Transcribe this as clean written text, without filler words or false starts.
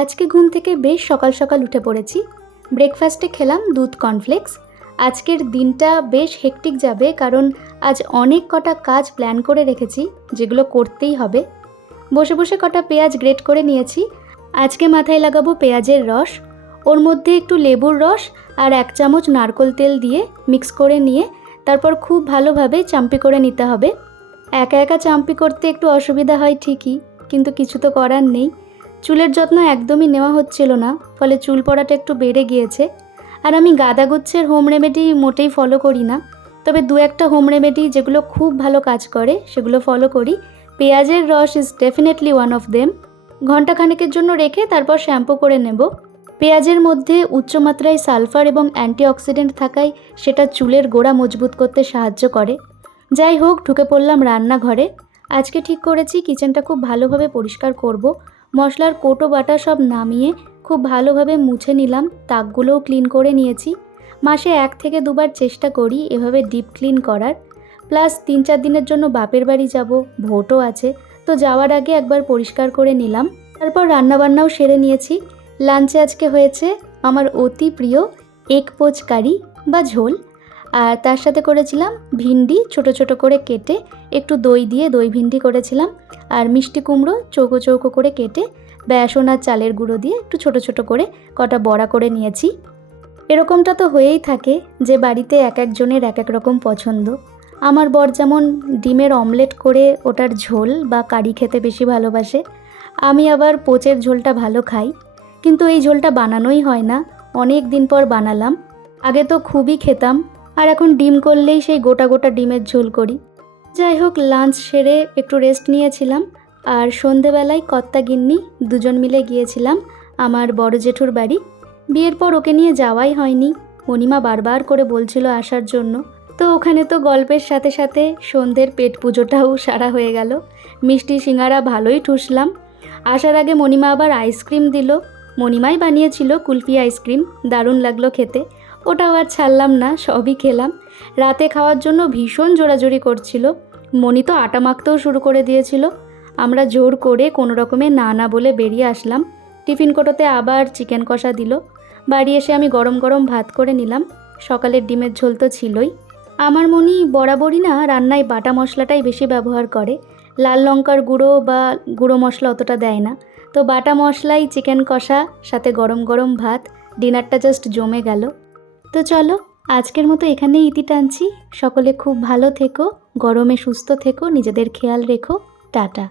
আজকে ঘুম থেকে বেশ সকাল সকাল উঠে পড়েছি। ব্রেকফাস্টে খেলাম দুধ কর্নফ্লেক্স। আজকের দিনটা বেশ হেক্টিক যাবে, কারণ আজ অনেক কটা কাজ প্ল্যান করে রেখেছি যেগুলো করতেই হবে। বসে বসে কটা পেঁয়াজ গ্রেট করে নিয়েছি। আজকে মাথায় লাগাবো পেঁয়াজের রস, ওর মধ্যে একটু লেবুর রস আর 1 চামচ নারকোল তেল দিয়ে মিক্স করে নিয়ে তারপর খুব ভালোভাবে চাম্পি করে নিতে হবে। একা একা চাম্পি করতে একটু অসুবিধা হয় ঠিকই, কিন্তু কিছু তো করার নেই। চুলের যত্ন একদমই নেওয়া হচ্ছিল না, ফলে চুল পড়াটা একটু বেড়ে গিয়েছে। আর আমি গাঁদাগুচ্ছের হোম রেমেডি মোটেই ফলো করি না, তবে দু একটা হোম রেমেডি যেগুলো খুব ভালো কাজ করে সেগুলো ফলো করি। পেঁয়াজের রস is definitely one of them. ঘণ্টাখানেকের জন্য রেখে তারপর শ্যাম্পু করে নেব। পেঁয়াজের মধ্যে উচ্চমাত্রায় সালফার এবং অ্যান্টিঅক্সিডেন্ট থাকায় সেটা চুলের গোড়া মজবুত করতে সাহায্য করে। যাই হোক, ঢুকে পড়লাম রান্নাঘরে। আজকে ঠিক করেছি কিচেনটা খুব ভালোভাবে পরিষ্কার করব। মশলার কোটো বাটা সব নামিয়ে খুব ভালোভাবে মুছে নিলাম, তাকগুলোও ক্লিন করে নিয়েছি। মাসে 1 থেকে 2 বার চেষ্টা করি এভাবে ডিপ ক্লিন করার। প্লাস 3-4 দিনের জন্য বাপের বাড়ি যাব, ভোটও আছে, তো যাওয়ার আগে একবার পরিষ্কার করে নিলাম। তারপর রান্নাবান্নাও সেরে নিয়েছি। লাঞ্চে আজকে হয়েছে আমার অতি প্রিয় এগ পোচ কারি বা ঝোল, আর তার সাথে করেছিলাম ভিন্ডি ছোট ছোট করে কেটে একটু দই দিয়ে দই ভিন্ডি করেছিলাম, আর মিষ্টি কুমড়ো চৌকো চৌকো করে কেটে বেসন আর চালের গুঁড়ো দিয়ে একটু ছোট ছোট করে কটা বড়া করে নিয়েছি। এরকমটা তো হয়েই থাকে যে বাড়িতে এক একজনের এক এক রকম পছন্দ। আমার বর যেমন ডিমের অমলেট করে ওটার ঝোল বা কারি খেতে বেশি ভালোবাসে, আমি আবার পোচের ঝোলটা ভালো খাই। কিন্তু এই ঝোলটা বানানোই হয় না, অনেক দিন পর বানালাম। আগে তো খুবই খেতাম, আর এখন ডিম করলেই সেই গোটা গোটা ডিমের ঝোল করি। যাই হোক, লাঞ্চ সেরে একটু রেস্ট নিয়েছিলাম, আর সন্ধেবেলায় কর্তা গিন্নি দুজন মিলে গিয়েছিলাম আমার বড় জেঠুর বাড়ি। বিয়ের পর ওকে নিয়ে যাওয়াই হয়নি, মণিমা বারবার করে বলছিল আসার জন্য। তো ওখানে তো গল্পের সাথে সাথে সন্ধ্যের পেট পুজোটাও সারা হয়ে গেল। মিষ্টি সিঙ্গারা ভালোই ঠুসলাম। আসার আগে মণিমা আবার আইসক্রিম দিল, মণিমাই বানিয়েছিল কুলফি আইসক্রিম, দারুণ লাগলো খেতে। ওটাও আর ছাড়লাম না, সবই খেলাম। রাতে খাওয়ার জন্য ভীষণ জোরাজোরি করছিল, মণি তো আটা মাখতেও শুরু করে দিয়েছিল। আমরা জোর করে কোনো রকমে না না বলে বেরিয়ে আসলাম। টিফিন কোটোতে আবার চিকেন কষা দিল। বাড়ি এসে আমি গরম গরম ভাত করে নিলাম। সকালের ডিমের ঝোল তো ছিলই। আমার মনি বরাবরই না রান্নায় বাটা মশলাটাই বেশি ব্যবহার করে, লাল লঙ্কার গুঁড়ো বা গুঁড়ো মশলা অতটা দেয় না। তো বাটা মশলাই চিকেন কষা সাথে গরম গরম ভাত, ডিনারটা জাস্ট জমে গেল। তো চলো, আজকের মতো এখানেই ইতি টানছি। সকলে খুব ভালো থেকো, গরমে সুস্থ থেকো, নিজেদের খেয়াল রেখো। টাটা।